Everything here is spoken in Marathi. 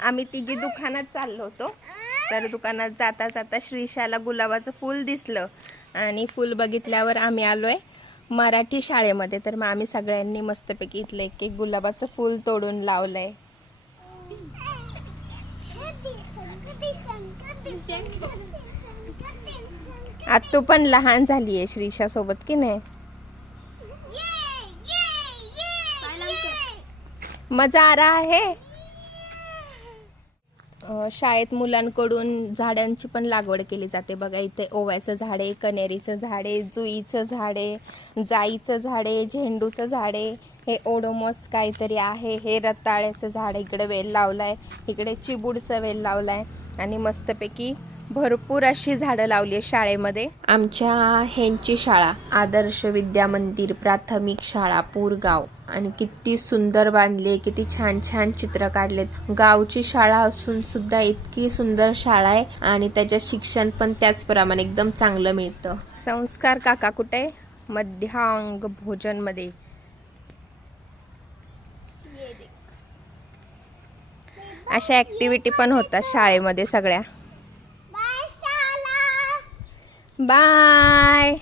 आम्ही तिघी दुकानात चाललो होतो, तर दुकानात जाता जाता श्रीशाला गुलाबाचं फूल दिसलं आणि फूल बघितल्यावर आम्ही आलोय मराठी शाळेमध्ये. तर मग आम्ही सगळ्यांनी मस्तपैकी इथलं एक एक गुलाबाचं फूल तोडून लावलंय. आता तू पण लहान झालीये श्रीशा सोबत की नाही? मजा आ रहा है. शाळेत मुलांकडून झाडांची पण लागवड केली जाते बघा. इथे ओव्याचं झाड आहे, कनेरीचं झाड आहे, जुईचं झाड आहे, जाईचं झाड आहे, झेंडूचं झाड आहे, हे ओडोमॉस काहीतरी आहे, हे रताळ्याचं झाड, इकडे वेल लावलाय, इकडे चिबूडचा वेल लावलाय आणि मस्तपैकी भरपूर अशी झाडं लावली आहे शाळेमध्ये. आमच्या ह्यांची शाळा आदर्श विद्या मंदिर प्राथमिक शाळा पूरगाव, आणि किती सुंदर बांधले, किती छान छान चित्र काढलेत. गावची शाळा असून सुद्धा इतकी सुंदर शाळा आहे आणि त्याच्या शिक्षण पण त्याचप्रमाणे एकदम चांगलं मिळतं. संस्कार काका कुठे? मध्यान्ह भोजन मध्ये. अशा ऍक्टिव्हिटी पण होतात शाळेमध्ये सगळ्या. बाय.